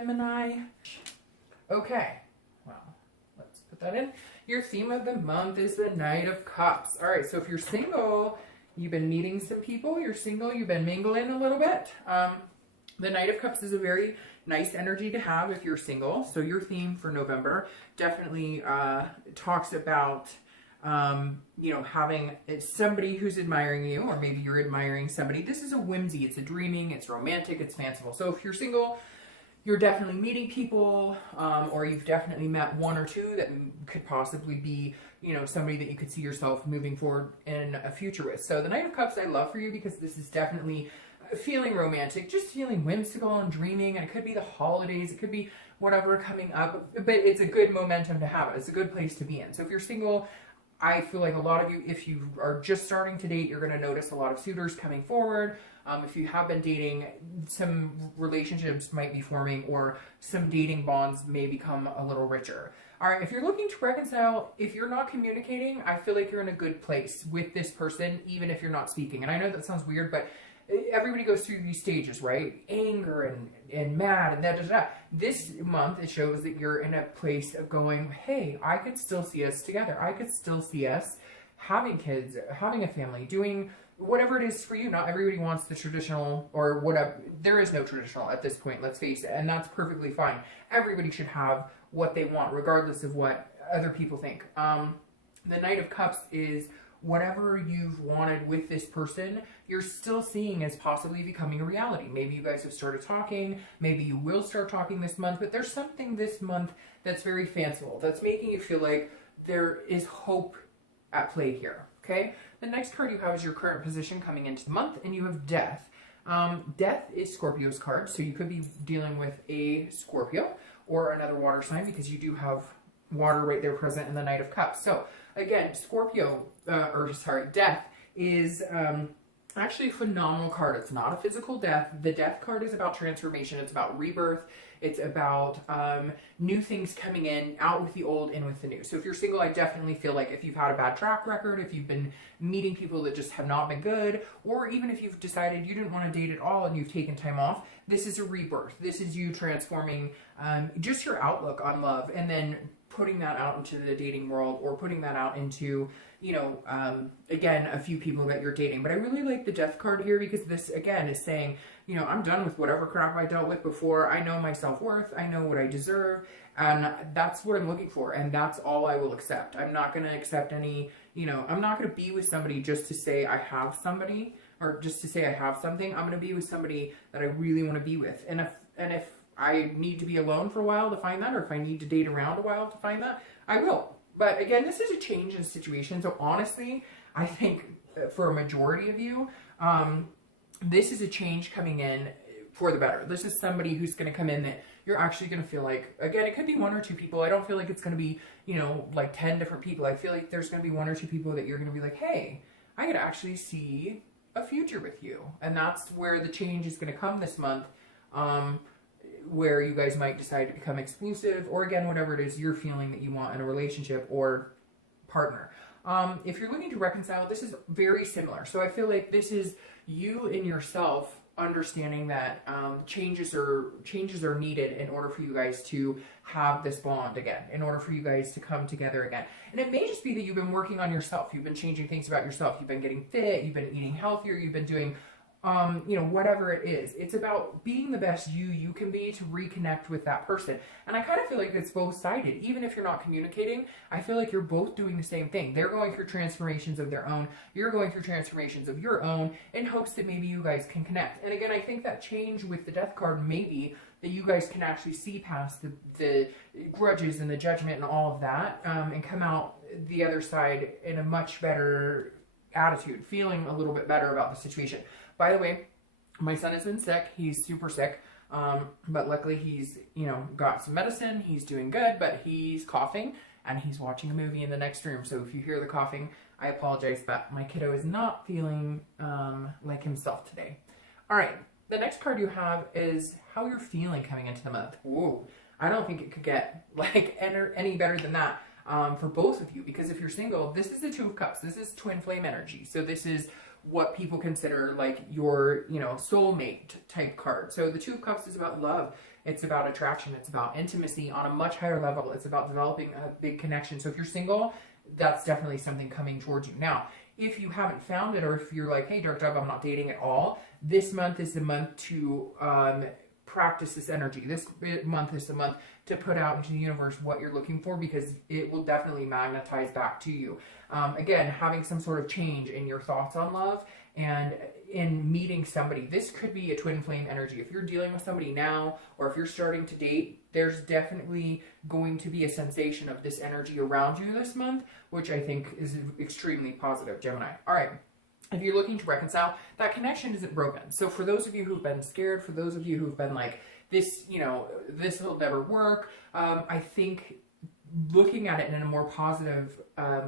Gemini. Okay, well, let's put that in. Your theme of the month is the Knight of Cups. All right, so if you're single, you've been meeting some people, you're single, you've been mingling a little bit. The Knight of Cups is a very nice energy to have if you're single. So your theme for November definitely talks about having somebody who's admiring you, or maybe you're admiring somebody. This is a whimsy, it's a dreaming, it's romantic, it's fanciful. So if you're single, you're definitely meeting people, or you've definitely met one or two that could possibly be, somebody that you could see yourself moving forward in a future with. So the Knight of Cups I love for you because this is definitely feeling romantic, just feeling whimsical and dreaming, and it could be the holidays, it could be whatever coming up, but it's a good momentum to have. It's a good place to be in. So if you're single, I feel like a lot of you, if you are just starting to date, you're going to notice a lot of suitors coming forward. If you have been dating, some relationships might be forming, or some dating bonds may become a little richer. All right, if you're looking to reconcile, if you're not communicating, I feel like you're in a good place with this person, even if you're not speaking. And I know that sounds weird, but everybody goes through these stages, right? Anger and mad and da. This month, it shows that you're in a place of going, hey, I could still see us together. I could still see us having kids, having a family, doing whatever it is for you. Not everybody wants the traditional, or whatever. There is no traditional at this point, let's face it, and that's perfectly fine. Everybody should have what they want, regardless of what other people think. The Knight of Cups is whatever you've wanted with this person, you're still seeing as possibly becoming a reality. Maybe you guys have started talking, maybe you will start talking this month, but there's something this month that's very fanciful, that's making you feel like there is hope at play here, okay? The next card you have is your current position coming into the month, and you have Death. Death is Scorpio's card, so you could be dealing with a Scorpio or another water sign, because you do have water right there present in the Knight of Cups. So again, Death is actually a phenomenal card. It's not a physical death. The Death card is about transformation. It's about rebirth. It's about new things coming in, out with the old, in with the new. So if you're single, I definitely feel like if you've had a bad track record, if you've been meeting people that just have not been good, or even if you've decided you didn't want to date at all and you've taken time off, this is a rebirth. This is you transforming just your outlook on love, and then putting that out into the dating world, or putting that out into, again, a few people that you're dating. But I really like the Death card here, because this, again, is saying, I'm done with whatever crap I dealt with before. I know my self-worth. I know what I deserve. And that's what I'm looking for. And that's all I will accept. I'm not going to accept any, I'm not going to be with somebody just to say I have somebody, or just to say I have something. I'm going to be with somebody that I really want to be with. And if I need to be alone for a while to find that, or if I need to date around a while to find that, I will. But again, this is a change in situation. So honestly, I think for a majority of you, this is a change coming in for the better. This is somebody who's going to come in that you're actually going to feel like, again, it could be one or two people. I don't feel like it's going to be, like 10 different people. I feel like there's going to be one or two people that you're going to be like, hey, I could actually see a future with you. And that's where the change is going to come this month. Where you guys might decide to become exclusive, or again, whatever it is you're feeling that you want in a relationship or partner. If you're looking to reconcile, this is very similar. So I feel like this is you and yourself understanding that changes are needed in order for you guys to have this bond again, in order for you guys to come together again. And it may just be that you've been working on yourself. You've been changing things about yourself. You've been getting fit. You've been eating healthier. You've been doing whatever it is. It's about being the best you can be to reconnect with that person. And I kind of feel like it's both-sided. Even if you're not communicating, I feel like you're both doing the same thing. They're going through transformations of their own. You're going through transformations of your own, in hopes that maybe you guys can connect. And again, I think that change with the Death card may be that you guys can actually see past the grudges and the judgment and all of that, and come out the other side in a much better attitude, feeling a little bit better about the situation. By the way, my son has been sick. He's super sick. But luckily he's, got some medicine. He's doing good, but he's coughing, and he's watching a movie in the next room. So if you hear the coughing, I apologize, but my kiddo is not feeling like himself today. All right. The next card you have is how you're feeling coming into the month. Whoa. I don't think it could get any better than that for both of you, because if you're single, this is the Two of Cups. This is twin flame energy. So this is what people consider like your, soulmate type card. So the Two of Cups is about love It's about attraction. It's about intimacy on a much higher level. It's about developing a big connection. So if you're single, that's definitely something coming towards you. Now, if you haven't found it, or if you're like, hey, Dark Dove, I'm not dating at all, this month is the month to practice this energy. This month is the month to put out into the universe what you're looking for, because it will definitely magnetize back to you. Again, having some sort of change in your thoughts on love and in meeting somebody. This could be a twin flame energy. If you're dealing with somebody now, or if you're starting to date, there's definitely going to be a sensation of this energy around you this month, which I think is extremely positive, Gemini. All right. If you're looking to reconcile, that connection isn't broken. So for those of you who've been scared, for those of you who've been like, this, this will never work, I think looking at it in a more positive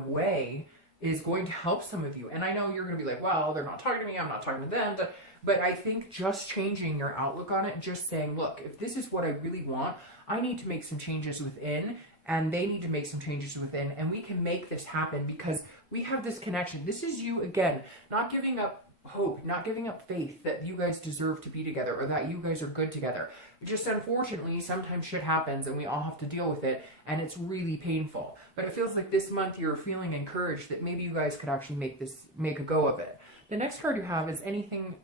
way is going to help some of you. And I know you're going to be like, well, they're not talking to me, I'm not talking to them. But I think just changing your outlook on it, just saying, look, if this is what I really want, I need to make some changes within, and they need to make some changes within, and we can make this happen because we have this connection. This is you, again, not giving up hope, not giving up faith that you guys deserve to be together or that you guys are good together. Just unfortunately, sometimes shit happens and we all have to deal with it, and it's really painful. But it feels like this month you're feeling encouraged that maybe you guys could actually make a go of it. The next card you have is anything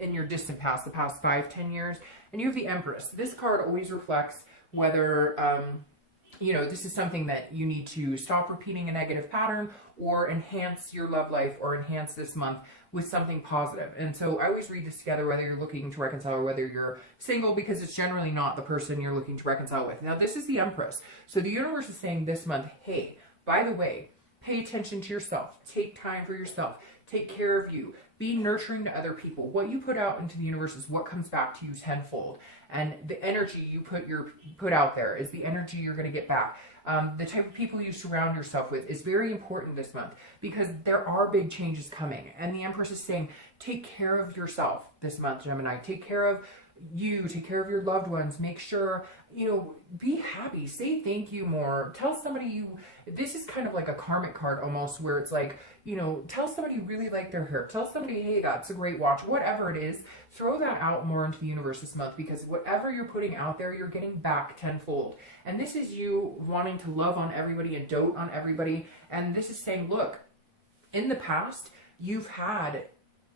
in your distant past, the past 5-10 years, and you have the Empress. This card always reflects whether this is something that you need to stop repeating a negative pattern or enhance your love life or enhance this month with something positive. And so I always read this together, whether you're looking to reconcile or whether you're single, because it's generally not the person you're looking to reconcile with. Now, this is the Empress. So the universe is saying this month, hey, by the way, pay attention to yourself. Take time for yourself. Take care of you. Be nurturing to other people. What you put out into the universe is what comes back to you tenfold. And the energy you put out there is the energy you're going to get back. The type of people you surround yourself with is very important this month, because there are big changes coming. And the Empress is saying, take care of yourself this month, Gemini. Take care of you, take care of your loved ones. Make sure, be happy. Say thank you more. Tell somebody this is kind of like a karmic card almost, where it's like, tell somebody you really like their hair. Tell somebody, hey, that's a great watch. Whatever it is, throw that out more into the universe this month, because whatever you're putting out there, you're getting back tenfold. And this is you wanting to love on everybody and dote on everybody. And this is saying, look, in the past, you've had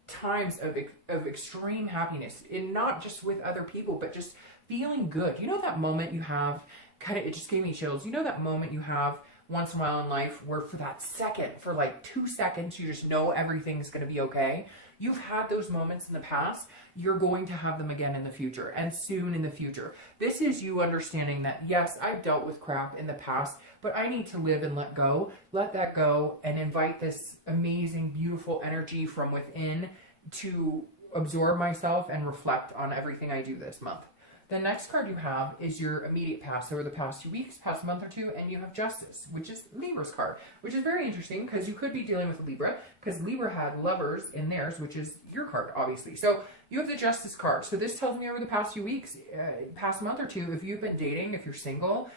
times of extreme happiness, and not just with other people, but just feeling good. That moment you have, it just gave me chills. That moment you have once in a while in life where for that second, for like 2 seconds, you just know everything's going to be okay. You've had those moments in the past. You're going to have them again in the future, and soon in the future. This is you understanding that, yes, I've dealt with crap in the past, but I need to live and let that go, and invite this amazing, beautiful energy from within to absorb myself and reflect on everything I do this month. The next card you have is your immediate past, over the past 2 weeks, past month or two, and you have Justice, which is Libra's card, which is very interesting because you could be dealing with Libra, because Libra had Lovers in theirs, which is your card, obviously. So you have the Justice card. So this tells me over the past few weeks, past month or two, if you've been dating, if you're single,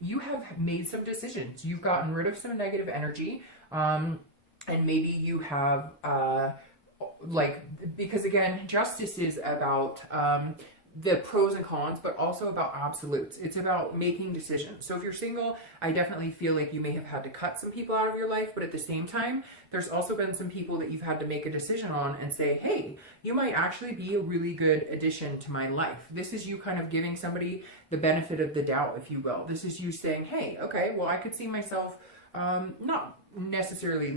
you have made some decisions. You've gotten rid of some negative energy, and maybe you have, because again, Justice is about the pros and cons, but also about absolutes. It's about making decisions. So if you're single, I definitely feel like you may have had to cut some people out of your life, but at the same time, there's also been some people that you've had to make a decision on and say, hey, you might actually be a really good addition to my life. This is you kind of giving somebody the benefit of the doubt, if you will. This is you saying, hey, okay, well, I could see myself not necessarily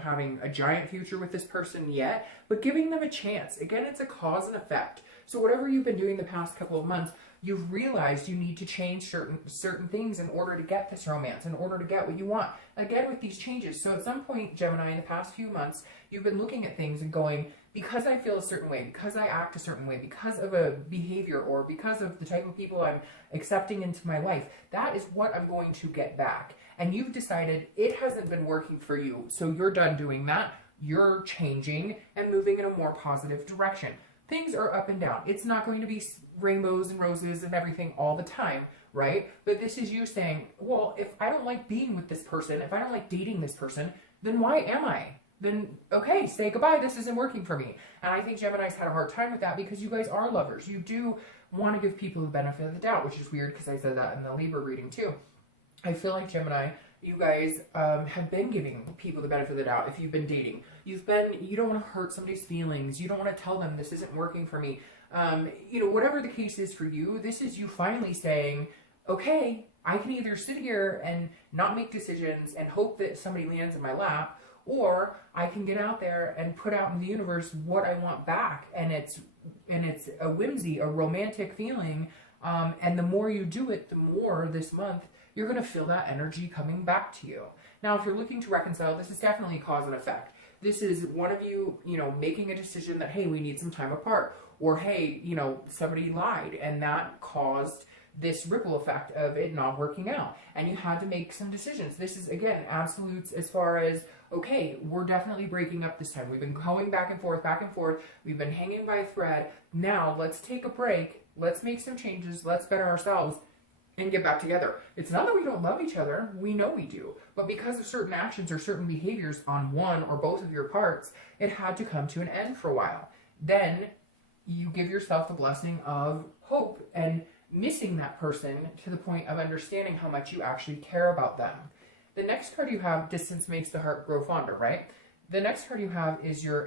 having a giant future with this person yet, but giving them a chance. Again, it's a cause and effect. So whatever you've been doing the past couple of months, you've realized you need to change certain things in order to get this romance, in order to get what you want. Again, with these changes. So at some point, Gemini, in the past few months, you've been looking at things and going, because I feel a certain way, because I act a certain way, because of a behavior, or because of the type of people I'm accepting into my life, that is what I'm going to get back. And you've decided it hasn't been working for you, so you're done doing that. You're changing and moving in a more positive direction. Things are up and down. It's not going to be rainbows and roses and everything all the time, right? But this is you saying, well, if I don't like being with this person, if I don't like dating this person, then why am I? then okay, say goodbye. This isn't working for me. And I think Gemini's had a hard time with that because you guys are lovers. You do want to give people the benefit of the doubt, which is weird because I said that in the Libra reading too. I feel like Gemini, you guys have been giving people the benefit of the doubt. If you've been dating, you don't want to hurt somebody's feelings. You don't want to tell them this isn't working for me. Whatever the case is for you, this is you finally saying, okay, I can either sit here and not make decisions and hope that somebody lands in my lap, or I can get out there and put out in the universe what I want back. And it's a whimsy, a romantic feeling. And the more you do it, the more this month, you're going to feel that energy coming back to you. Now, if you're looking to reconcile, this is definitely cause and effect. This is one of you, making a decision that, hey, we need some time apart. Or, hey, somebody lied and that caused this ripple effect of it not working out. And you had to make some decisions. This is, again, absolutes as far as, okay, we're definitely breaking up this time. We've been going back and forth, back and forth. We've been hanging by a thread. Now, let's take a break. Let's make some changes. Let's better ourselves and get back together. It's not that we don't love each other. We know we do. But because of certain actions or certain behaviors on one or both of your parts, it had to come to an end for a while. Then you give yourself the blessing of hope and missing that person to the point of understanding how much you actually care about them. The next card you have, distance makes the heart grow fonder, right? The next card you have is your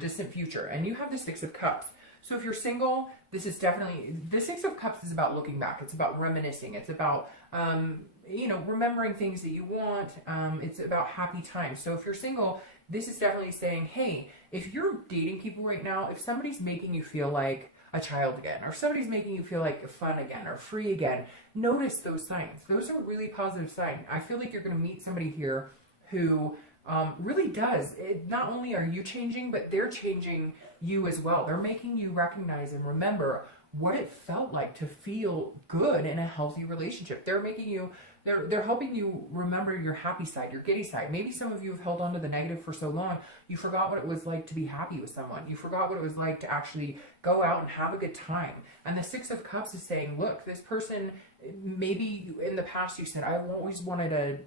distant future. And you have the Six of Cups. So if you're single, the Six of Cups is about looking back. It's about reminiscing. It's about, remembering things that you want. It's about happy times. So if you're single, this is definitely saying, hey, if you're dating people right now, if somebody's making you feel like a child again, or somebody's making you feel like fun again, or free again, notice those signs. Those are a really positive sign. I feel like you're going to meet somebody here who really does. Not only are you changing, but they're changing you as well. They're making you recognize and remember what it felt like to feel good in a healthy relationship. They're helping you remember your happy side, your giddy side. Maybe some of you have held on to the negative for so long, you forgot what it was like to be happy with someone. You forgot what it was like to actually go out and have a good time. And the Six of Cups is saying, look, this person, maybe in the past you said, I've always wanted a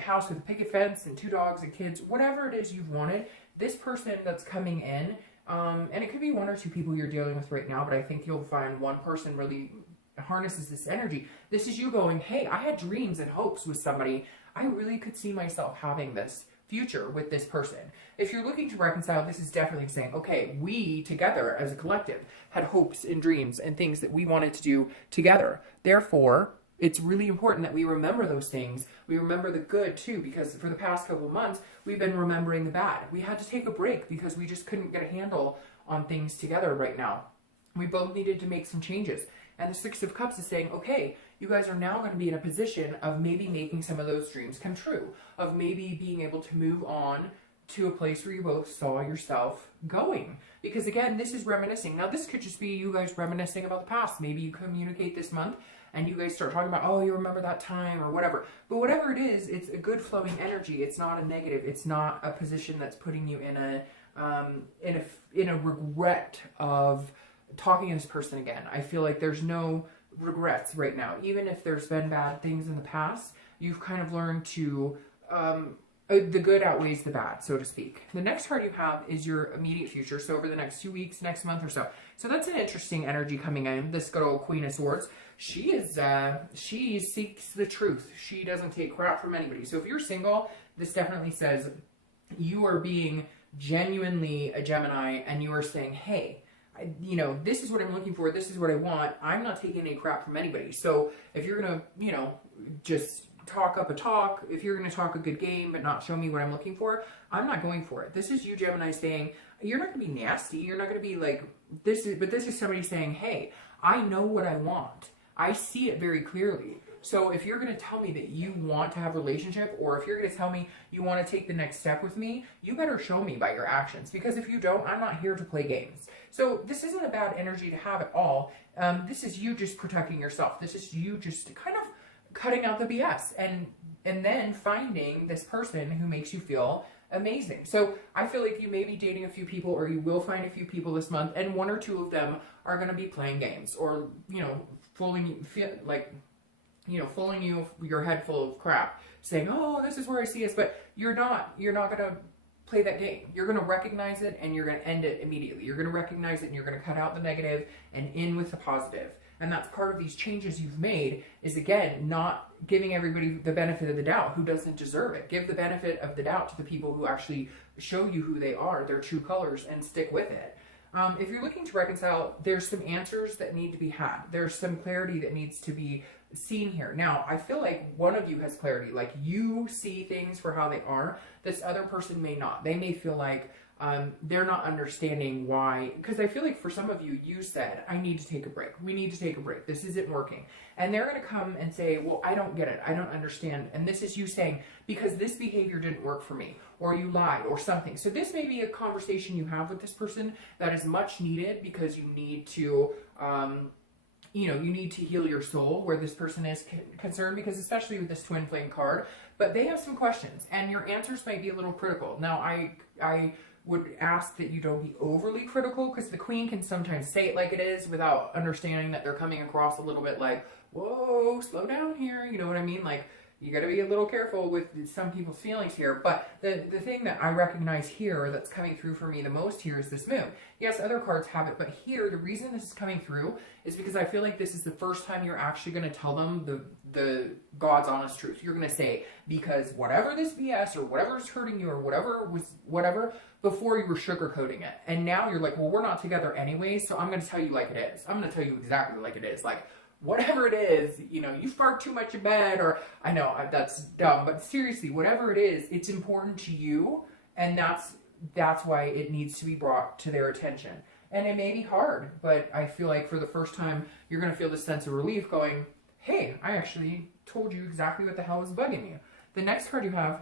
house with a picket fence and 2 dogs and kids, whatever it is you've wanted. This person that's coming in, and it could be 1 or 2 people you're dealing with right now, but I think you'll find one person really harnesses this energy. This is you going, hey, I had dreams and hopes with somebody. I really could see myself having this future with this person. If you're looking to reconcile, this is definitely saying, okay, we together as a collective had hopes and dreams and things that we wanted to do together. Therefore, it's really important that we remember those things. We remember the good too, because for the past couple of months, we've been remembering the bad. We had to take a break because we just couldn't get a handle on things together right now. We both needed to make some changes. And the Six of Cups is saying, okay, you guys are now going to be in a position of maybe making some of those dreams come true, of maybe being able to move on to a place where you both saw yourself going. Because again, this is reminiscing. Now, this could just be you guys reminiscing about the past. Maybe you communicate this month and you guys start talking about, oh, you remember that time or whatever. But whatever it is, it's a good flowing energy. It's not a negative. It's not a position that's putting you in a regret of talking to this person again. I feel like there's no regrets right now. Even if there's been bad things in the past, you've kind of learned to, the good outweighs the bad, so to speak. The next card you have is your immediate future. So over the next 2 weeks, next month or so. So that's an interesting energy coming in. This good old Queen of Swords. She seeks the truth. She doesn't take crap from anybody. So if you're single, this definitely says you are being genuinely a Gemini and you are saying, hey, this is what I'm looking for. This is what I want. I'm not taking any crap from anybody. So if you're going to, just talk up a talk, if you're going to talk a good game but not show me what I'm looking for, I'm not going for it. This is you, Gemini, saying, you're not going to be nasty. You're not going to be like, this is somebody saying, hey, I know what I want. I see it very clearly. So if you're going to tell me that you want to have a relationship, or if you're going to tell me you want to take the next step with me, you better show me by your actions. Because if you don't, I'm not here to play games. So this isn't a bad energy to have at all. This is you just protecting yourself. This is you just kind of cutting out the BS and then finding this person who makes you feel amazing. So I feel like you may be dating a few people, or you will find a few people this month, and 1 or 2 of them are going to be playing games, or fooling you, your head full of crap. saying, oh, this is where I see us, but you're not going to play that game. You're going to recognize it and you're going to end it immediately. You're going to recognize it and you're going to cut out the negative and in with the positive. And that's part of these changes you've made is, again, not giving everybody the benefit of the doubt who doesn't deserve it. Give the benefit of the doubt to the people who actually show you who they are, their true colors, and stick with it. If you're looking to reconcile, there's some answers that need to be had. There's some clarity that needs to be seen here. Now, I feel like one of you has clarity. Like, you see things for how they are. This other person may not. They may feel like they're not understanding why. Because I feel like for some of you, you said, I need to take a break. We need to take a break. This isn't working. And they're going to come and say, well, I don't get it. I don't understand. And this is you saying, because this behavior didn't work for me, or you lied, or something. So this may be a conversation you have with this person that is much needed because you need to, you need to heal your soul where this person is concerned, because especially with this twin flame card, but they have some questions and your answers might be a little critical. Now, I would ask that you don't be overly critical, because the queen can sometimes say it like it is without understanding that they're coming across a little bit like, whoa, slow down here. You know what I mean? Like, you got to be a little careful with some people's feelings here. But the thing that I recognize here that's coming through for me the most here is this moon. Yes, other cards have it, but here, the reason this is coming through is because I feel like this is the first time you're actually going to tell them the God's honest truth. You're going to say, because whatever this BS or whatever's hurting you or whatever, before you were sugarcoating it. And now you're like, well, we're not together anyway, so I'm going to tell you like it is. I'm going to tell you exactly like it is. Like, whatever it is, you fart too much in bed, or I know that's dumb, but seriously, whatever it is, it's important to you, and that's why it needs to be brought to their attention. And it may be hard, but I feel like for the first time, you're going to feel this sense of relief going, hey, I actually told you exactly what the hell is bugging you. The next card you have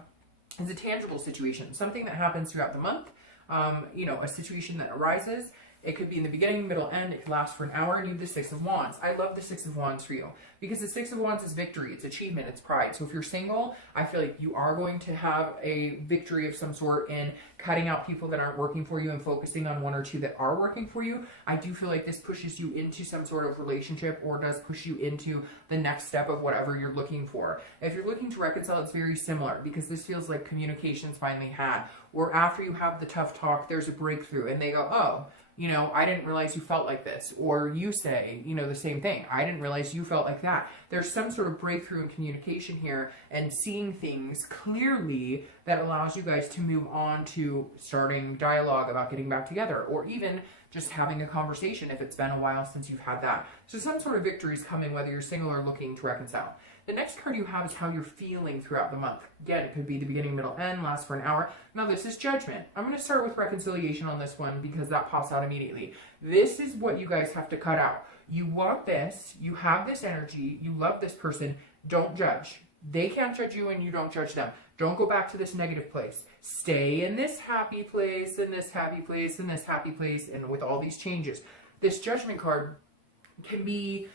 is a tangible situation, something that happens throughout the month, a situation that arises. It could be in the beginning, middle, end. It could last for an hour, and you have the Six of Wands. I love the Six of Wands for you because the Six of Wands is victory. It's achievement. It's pride. So if you're single, I feel like you are going to have a victory of some sort in cutting out people that aren't working for you and focusing on one or two that are working for you. I do feel like this pushes you into some sort of relationship, or does push you into the next step of whatever you're looking for. If you're looking to reconcile, it's very similar because this feels like communication's finally had, or after you have the tough talk, there's a breakthrough and they go, oh, I didn't realize you felt like this. Or you say, the same thing. I didn't realize you felt like that. There's some sort of breakthrough in communication here and seeing things clearly that allows you guys to move on to starting dialogue about getting back together, or even just having a conversation if it's been a while since you've had that. So some sort of victory is coming whether you're single or looking to reconcile. The next card you have is how you're feeling throughout the month. Again, it could be the beginning, middle, end, last for an hour. Now this is judgment. I'm going to start with reconciliation on this one because that pops out immediately. This is what you guys have to cut out. You want this, you have this energy, you love this person, don't judge. They can't judge you and you don't judge them. Don't go back to this negative place. Stay in this happy place, and this happy place, and this happy place, and with all these changes. This judgment card can be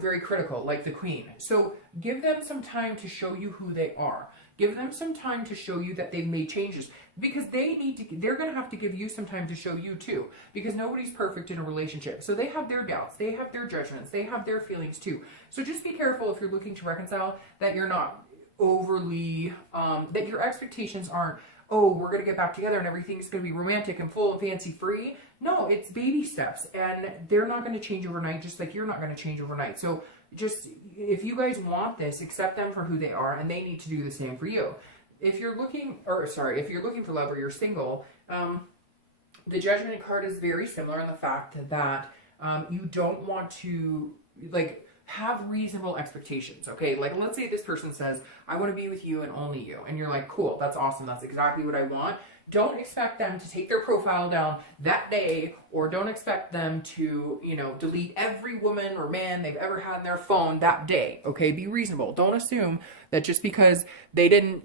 very critical, like the Queen. So give them some time to show you who they are. Give them some time to show you that they've made changes, because they're going to have to give you some time to show you too, because nobody's perfect in a relationship. So they have their doubts, they have their judgments, they have their feelings too. So just be careful if you're looking to reconcile that you're not overly, that your expectations aren't, oh, we're going to get back together and everything's going to be romantic and full and fancy free. No, it's baby steps, and they're not going to change overnight, just like you're not going to change overnight. So just, if you guys want this, accept them for who they are, and they need to do the same for you. If you're looking for love or you're single, the Judgment card is very similar in the fact that you don't want to, have reasonable expectations, okay? Like, let's say this person says, I want to be with you and only you. And you're like, cool, that's awesome. That's exactly what I want. Don't expect them to take their profile down that day, or don't expect them to, delete every woman or man they've ever had in their phone that day, okay? Be reasonable. Don't assume that just because they didn't,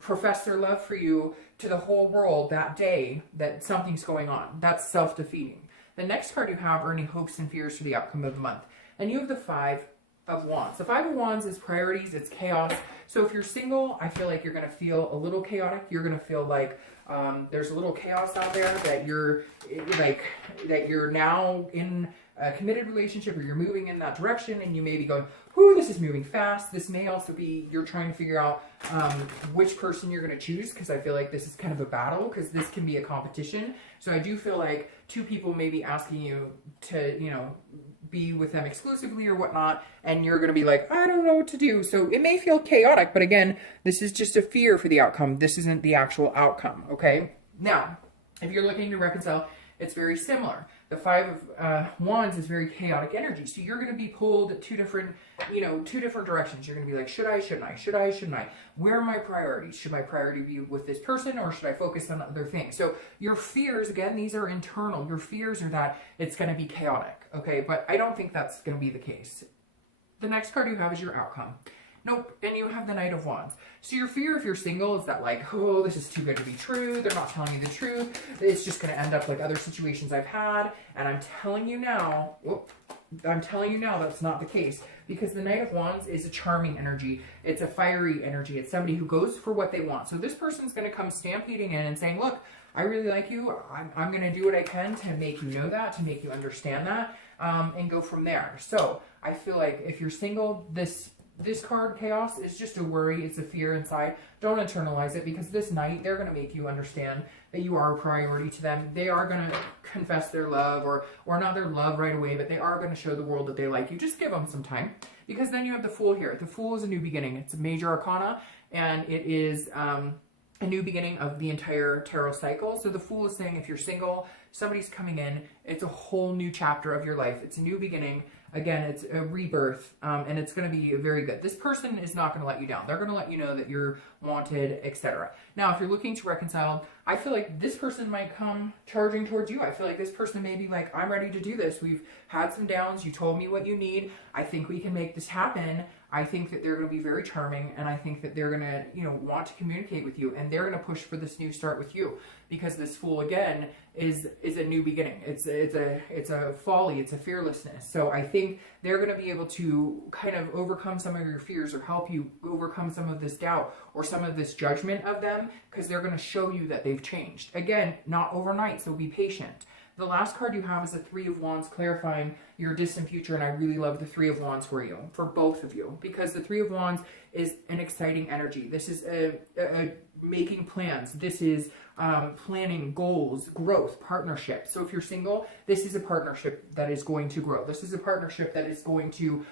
profess their love for you to the whole world that day, that something's going on. That's self-defeating. The next card you have are any hopes and fears for the outcome of the month. And you have the Five of Wands. The Five of Wands is priorities, it's chaos. So if you're single, I feel like you're going to feel a little chaotic. You're going to feel like there's a little chaos out there, that you're now in a committed relationship, or you're moving in that direction, and you may be going, "Ooh, this is moving fast." This may also be you're trying to figure out which person you're going to choose, because I feel like this is kind of a battle, because this can be a competition. So I do feel like two people may be asking you to, be with them exclusively or whatnot, and you're going to be like, "I don't know what to do." So it may feel chaotic, but again, this is just a fear for the outcome. This isn't the actual outcome, okay? Now, if you're looking to reconcile, it's very similar. The Five of Wands is very chaotic energy. So you're going to be pulled two different directions. You're going to be like, should I, shouldn't I? Should I, shouldn't I? Where are my priorities? Should my priority be with this person, or should I focus on other things? So your fears, again, these are internal. Your fears are that it's going to be chaotic, okay? But I don't think that's going to be the case. The next card you have is your outcome. Nope, and you have the Knight of Wands. So your fear if you're single is that like, oh, this is too good to be true. They're not telling me the truth. It's just going to end up like other situations I've had. And I'm telling you now, that's not the case, because the Knight of Wands is a charming energy. It's a fiery energy. It's somebody who goes for what they want. So this person's going to come stampeding in and saying, look, I really like you. I'm going to do what I can to make you know that, to make you understand that, and go from there. So I feel like if you're single, this card, Chaos, is just a worry. It's a fear inside. Don't internalize it, because this Knight, they're going to make you understand that you are a priority to them. They are going to confess their love, or not their love right away, but they are going to show the world that they like you. Just give them some time, because then you have the Fool here. The Fool is a new beginning. It's a major arcana, and it is a new beginning of the entire tarot cycle. So the Fool is saying if you're single, somebody's coming in. It's a whole new chapter of your life. It's a new beginning. Again, it's a rebirth, and it's going to be very good. This person is not going to let you down. They're going to let you know that you're wanted, etc. Now, if you're looking to reconcile, I feel like this person might come charging towards you. I feel like this person may be like, I'm ready to do this. We've had some downs. You told me what you need. I think we can make this happen. I think that they're going to be very charming, and I think that they're going to, want to communicate with you, and they're going to push for this new start with you, because this Fool, again, is a new beginning. It's a folly. It's a fearlessness. So I think they're going to be able to kind of overcome some of your fears, or help you overcome some of this doubt or some of this judgment of them, because they're going to show you that they've changed. Again, not overnight, so be patient. The last card you have is the Three of Wands, clarifying your distant future, and I really love the Three of Wands for you, for both of you, because the Three of Wands is an exciting energy. This is a making plans. This is planning goals, growth, partnership. So if you're single, this is a partnership that is going to grow. This is a partnership that is going to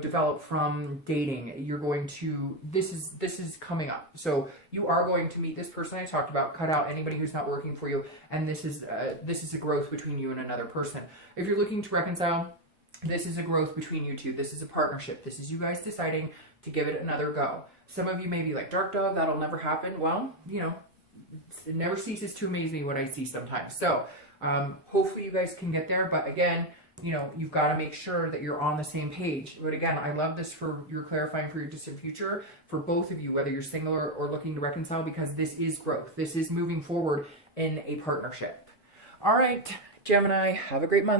develop from dating. You're going to, this is coming up. So you are going to meet this person I talked about, cut out anybody who's not working for you. And this is a growth between you and another person. If you're looking to reconcile, this is a growth between you two. This is a partnership. This is you guys deciding to give it another go. Some of you may be like, Dark Dog, that'll never happen. Well, it never ceases to amaze me what I see sometimes. So hopefully you guys can get there. But again, you've got to make sure that you're on the same page. But again, I love this for your clarifying for your distant future, for both of you, whether you're single or looking to reconcile, because this is growth. This is moving forward in a partnership. All right, Gemini, have a great month.